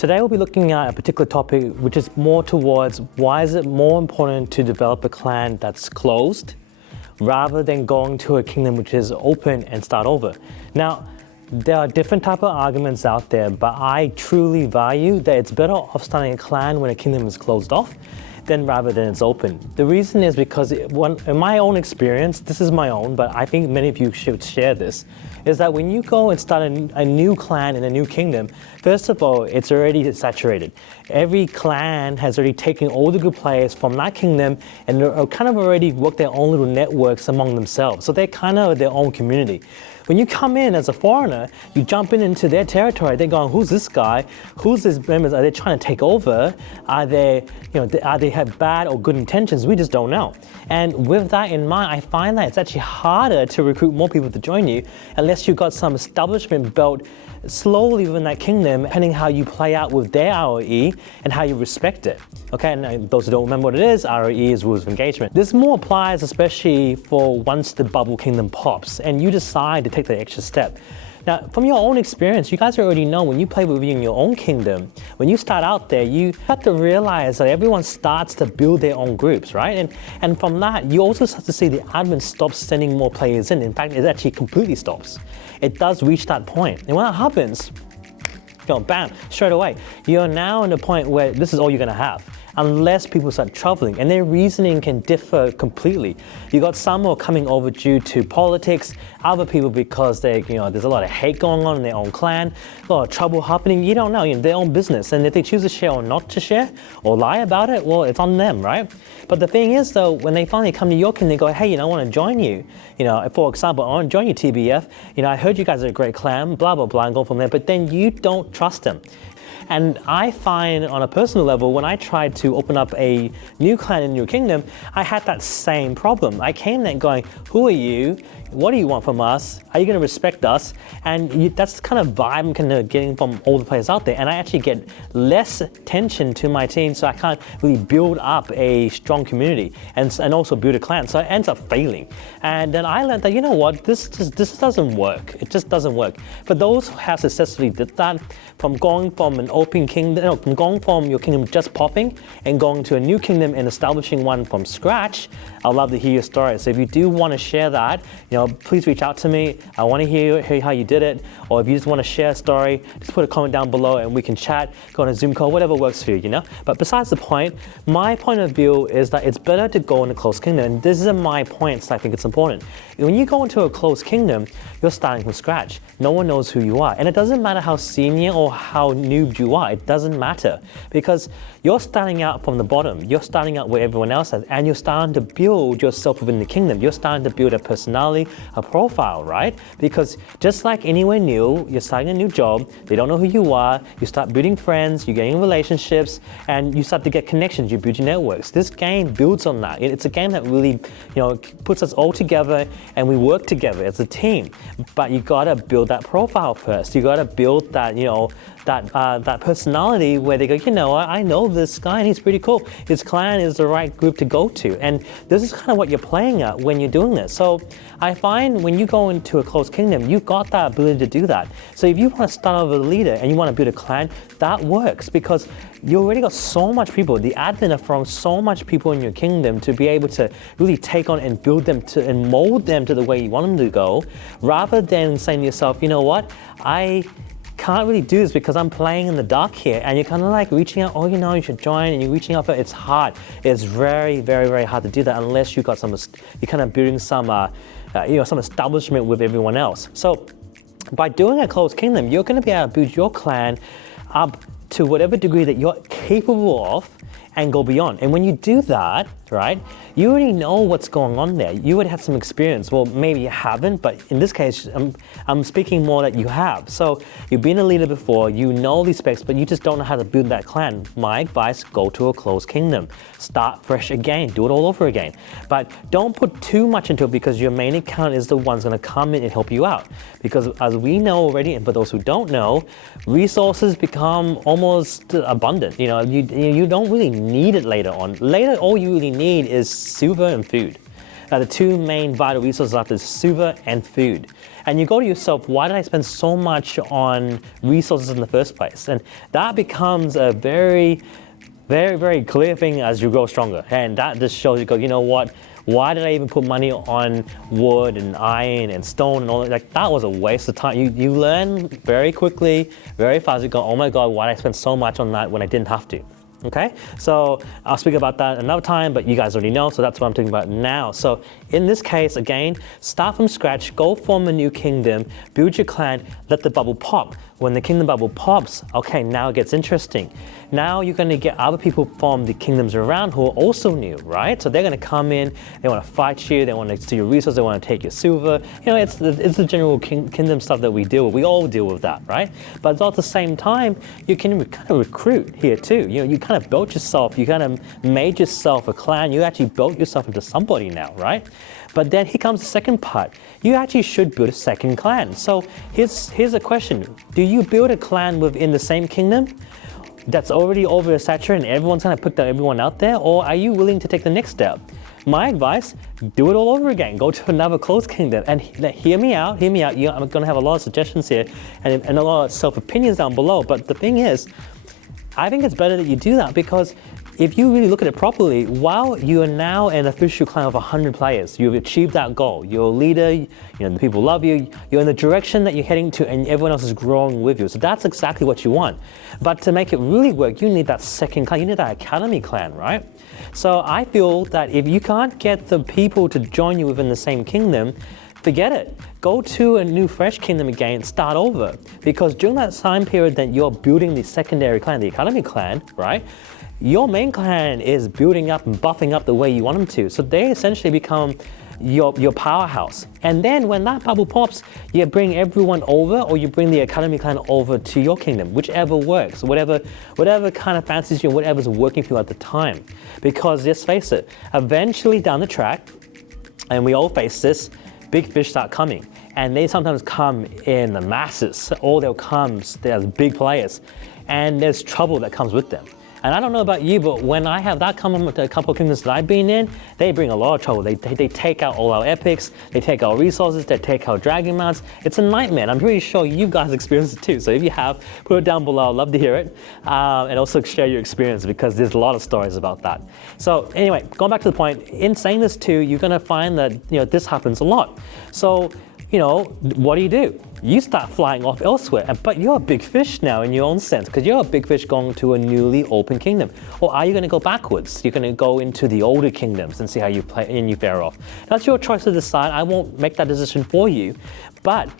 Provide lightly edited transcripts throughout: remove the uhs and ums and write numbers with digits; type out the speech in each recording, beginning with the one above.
Today we'll be looking at a particular topic which is more towards why is it more important to develop a clan that's closed rather than going to a kingdom which is open and start over. Now, there are different type of arguments out there, but I truly value that it's better off starting a clan when a kingdom is closed off than rather than it's open. The reason is because in my own experience, this is my own, but I think many of you should share this, is that when you go and start a new clan in a new kingdom, first of all, it's already saturated. Every clan has already taken all the good players from that kingdom and they're kind of already worked their own little networks among themselves. So they're kind of their own community. When you come in as a foreigner, you jump into their territory, they're going, who's this guy? Who's these members? Are they trying to take over? Are they have bad or good intentions? We just don't know. And with that in mind, I find that it's actually harder to recruit more people to join you unless you've got some establishment built slowly within that kingdom, depending how you play out with their ROE and how you respect it. Okay, and those who don't remember what it is, ROE is rules of engagement. This more applies especially for once the bubble kingdom pops and you decide to take the extra step. Now, from your own experience, you guys already know when you play within your own kingdom, when you start out there, you have to realize that everyone starts to build their own groups, right? And from that, you also start to see the admin stop sending more players in. In fact, it actually completely stops. It does reach that point. And when that happens, bam, straight away, you're now in a point where this is all you're gonna have, unless people start traveling, and their reasoning can differ completely. You got some who are coming over due to politics, other people because there's a lot of hate going on in their own clan, a lot of trouble happening, you don't know, their own business, and if they choose to share or not to share, or lie about it, well, it's on them, right? But the thing is though, when they finally come to your kingdom, they go, hey, I wanna join you. For example, I wanna join you TBF, I heard you guys are a great clan, blah, blah, blah, and go from there, but then you don't trust them. And I find on a personal level, when I tried to open up a new clan in New Kingdom, I had that same problem. I came there going, who are you? What do you want from us? Are you gonna respect us? And that's the kind of vibe I'm kind of getting from all the players out there. And I actually get less attention to my team, so I can't really build up a strong community and also build a clan. So it ends up failing. And then I learned that, you know what, this doesn't work. It just doesn't work. For those who have successfully did that, from going from an open kingdom, from going from your kingdom just popping and going to a new kingdom and establishing one from scratch, I'd love to hear your story. So if you do want to share that, please reach out to me. I want to hear how you did it. Or if you just want to share a story, just put a comment down below and we can chat, go on a Zoom call, whatever works for you, But besides the point, my point of view is that it's better to go in a closed kingdom. And this is my points, I think it's important. When you go into a closed kingdom, you're starting from scratch. No one knows who you are. And it doesn't matter how senior or how noob you are. It doesn't matter because you're starting out from the bottom. You're starting out where everyone else is, and you're starting to build yourself within the kingdom. You're starting to build a personality, a profile, right? Because just like anywhere new, you're starting a new job, they don't know who you are, you start building friends, you're getting relationships, and you start to get connections, you build your networks. This game builds on that. It's a game that really, puts us all together and we work together as a team. But you gotta build that profile first. You gotta build that, that personality where they go, I know this guy and he's pretty cool. His clan is the right group to go to. And this is kind of what you're playing at when you're doing this. So I find when you go into a closed kingdom, you've got that ability to do that. So if you want to start over a leader and you want to build a clan, that works because you already got so much people. The admin are from so much people in your kingdom to be able to really take on and build them and mold them to the way you want them to go, rather than saying to yourself, you know what, I can't really do this because I'm playing in the dark here, and you're kind of like reaching out, you should join, and you're reaching out, but it's hard. It's very, very, very hard to do that unless you've got you're kind of building some establishment with everyone else. So by doing a closed kingdom, you're going to be able to build your clan up to whatever degree that you're capable of and go beyond. And when you do that, right, you already know what's going on there. You would have some experience. Well, maybe you haven't, but in this case, I'm speaking more that you have. So you've been a leader before, you know these specs, but you just don't know how to build that clan. My advice, go to a closed kingdom. Start fresh again, do it all over again. But don't put too much into it because your main account is the one's gonna come in and help you out. Because as we know already, and for those who don't know, resources become almost abundant. You don't really need it later on. Later, all you really need is silver and food. Now, the two main vital resources after is silver and food. And you go to yourself, why did I spend so much on resources in the first place? And that becomes a very, very clear thing as you grow stronger. And that just shows you go, you know what? Why did I even put money on wood and iron and stone and all that? Like, that was a waste of time. You learn very quickly, very fast. You go, oh my God, why did I spend so much on that when I didn't have to? Okay, so I'll speak about that another time, but you guys already know, so that's what I'm talking about now. So in this case, again, start from scratch, go form a new kingdom, build your clan, let the bubble pop. When the kingdom bubble pops, okay, now it gets interesting. Now you're gonna get other people from the kingdoms around who are also new, right? So they're gonna come in, they wanna fight you, they wanna steal your resources, they wanna take your silver. You know, it's the general kingdom stuff that we deal with. We all deal with that, right? But at the same time, you can kind of recruit here too. You know, you kind of built yourself, you kind of made yourself a clan, you actually built yourself into somebody now, right? But then here comes the second part. You actually should build a second clan. So here's a question. Do you build a clan within the same kingdom that's already oversaturated and everyone's gonna put everyone out there? Or are you willing to take the next step? My advice, do it all over again. Go to another closed kingdom and hear me out. I'm gonna have a lot of suggestions here and a lot of self-opinions down below. But the thing is, I think it's better that you do that because if you really look at it properly, while you are now an official clan of 100 players, you've achieved that goal. You're a leader, you know, the people love you, you're in the direction that you're heading to and everyone else is growing with you. So that's exactly what you want. But to make it really work, you need that second clan, you need that academy clan, right? So I feel that if you can't get the people to join you within the same kingdom, forget it. Go to a new fresh kingdom again and start over. Because during that time period that you're building the secondary clan, the academy clan, right? Your main clan is building up and buffing up the way you want them to. So they essentially become your powerhouse. And then when that bubble pops, you bring everyone over or you bring the academy clan over to your kingdom, whichever works, whatever kind of fancies you, whatever's working for you at the time. Because let's face it, eventually down the track, and we all face this, big fish start coming. And they sometimes come in the masses, or they'll come, there's big players, and there's trouble that comes with them. And I don't know about you, but when I have that come with a couple of kingdoms that I've been in, they bring a lot of trouble. They take out all our epics, they take our resources, they take our dragon mounts. It's a nightmare. I'm pretty sure you guys experience it too. So if you have, put it down below. I'd love to hear it. And also share your experience because there's a lot of stories about that. So anyway, going back to the point, in saying this too, you're gonna find that, you know, this happens a lot. So, you know, what do? You start flying off elsewhere, but you're a big fish now in your own sense, because you're a big fish going to a newly open kingdom. Or are you going to go backwards? You're going to go into the older kingdoms and see how you play and you fare off. That's your choice to decide. I won't make that decision for you, but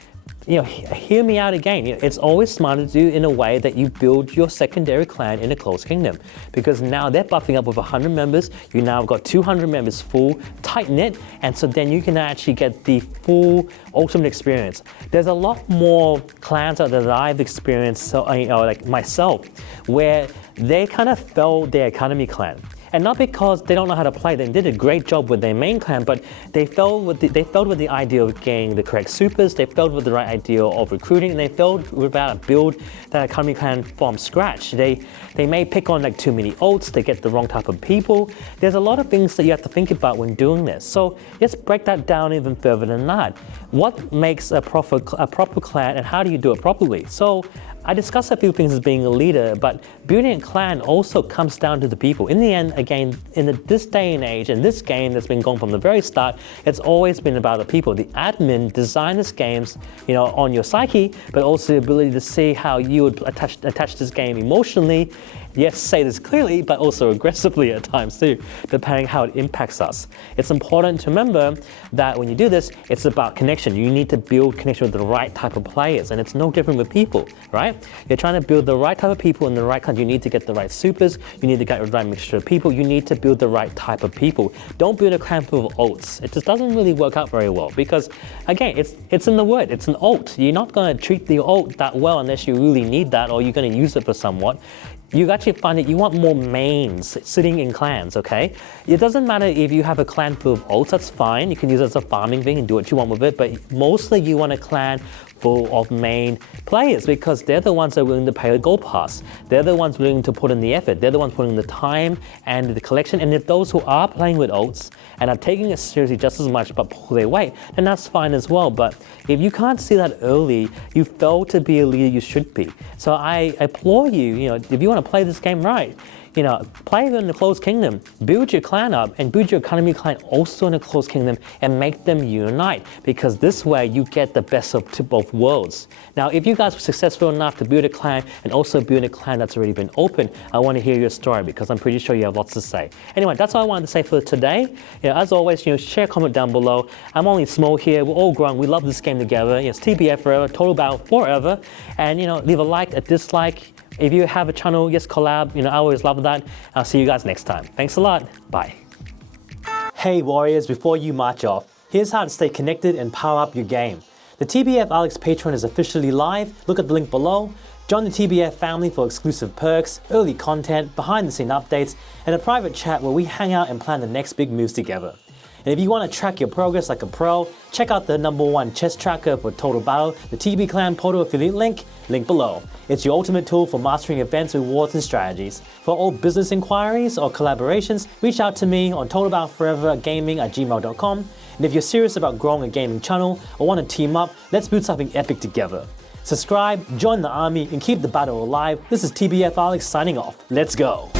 you know, hear me out again. It's always smart to do in a way that you build your secondary clan in a closed kingdom, because now they're buffing up with 100 members. You now have got 200 members full, tight knit, and so then you can actually get the full ultimate experience. There's a lot more clans out there that I've experienced, so you know, like myself, where they kind of failed their academy clan. And not because they don't know how to play, they did a great job with their main clan, but they failed with the idea of getting the correct supers, they failed with the right idea of recruiting, and they failed with how to build that academy clan from scratch. They may pick on like too many ults, they get the wrong type of people. There's a lot of things that you have to think about when doing this. So let's break that down even further than that. What makes a proper clan and how do you do it properly? So I discussed a few things as being a leader, but building a clan also comes down to the people. In the end, again, in this day and age, in this game that's been going from the very start, it's always been about the people. The admin designed this games, you know, on your psyche, but also the ability to see how you would attach this game emotionally. Yes, say this clearly, but also aggressively at times too, depending how it impacts us. It's important to remember that when you do this, it's about connection. You need to build connection with the right type of players, and it's no different with people, right? You're trying to build the right type of people in the right country. You need to get the right supers. You need to get the right mixture of people. You need to build the right type of people. Don't build a clan full of ults. It just doesn't really work out very well because, again, it's in the word. It's an ult. You're not going to treat the ult that well unless you really need that or you're going to use it for somewhat. You actually find that you want more mains sitting in clans, okay? It doesn't matter if you have a clan full of ults, that's fine. You can use it as a farming thing and do what you want with it, but mostly you want a clan full of main players because they're the ones that are willing to pay the gold pass. They're the ones willing to put in the effort. They're the ones putting in the time and the collection. And if those who are playing with ults and are taking it seriously just as much but pull their weight, then that's fine as well. But if you can't see that early, you fail to be a leader you should be. So I applaud you, if you want to play this game right, play in the closed kingdom, build your clan up and build your economy clan also in the closed kingdom and make them unite, because this way you get the best of both worlds. Now, if you guys were successful enough to build a clan and also build a clan that's already been open, I want to hear your story because I'm pretty sure you have lots to say. Anyway, that's all I wanted to say for today. As always, share a comment down below. I'm only small here, we're all growing, we love this game together. It's TBF forever, Total Battle forever. And leave a like, a dislike. If you have a channel, yes, collab, I always love that. I'll see you guys next time. Thanks a lot. Bye. Hey Warriors, before you march off, here's how to stay connected and power up your game. The TBF Alex Patreon is officially live. Look at the link below. Join the TBF family for exclusive perks, early content, behind the scene updates, and a private chat where we hang out and plan the next big moves together. And if you want to track your progress like a pro, check out the #1 chess tracker for Total Battle, the TB Clan Portal affiliate link below. It's your ultimate tool for mastering events, rewards, and strategies. For all business inquiries or collaborations, reach out to me on totalbattleforevergaming@gmail.com. And if you're serious about growing a gaming channel or want to team up, let's build something epic together. Subscribe, join the army, and keep the battle alive. This is TBF Alex signing off. Let's go.